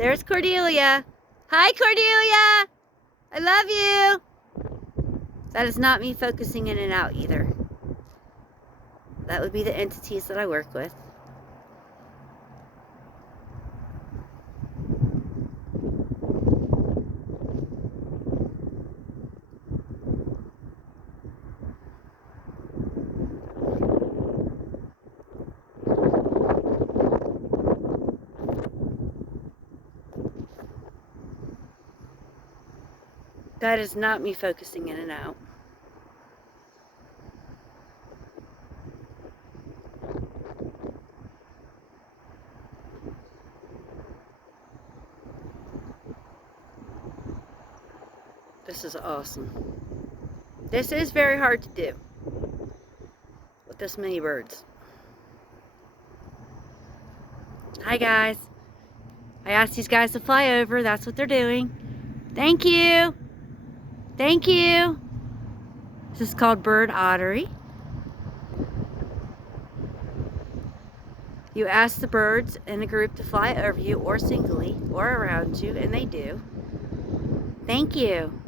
There's Cordelia. Hi, Cordelia. I love you. That is not me focusing in and out either. That would be the entities that I work with. That is not me focusing in and out. This is awesome. This is very hard to do with this many birds. Hi guys. I asked these guys to fly over. That's what they're doing. Thank you. Thank you. This is called bird Audrey. You ask the birds in a group to fly over you or singly or around you, and they do. Thank you.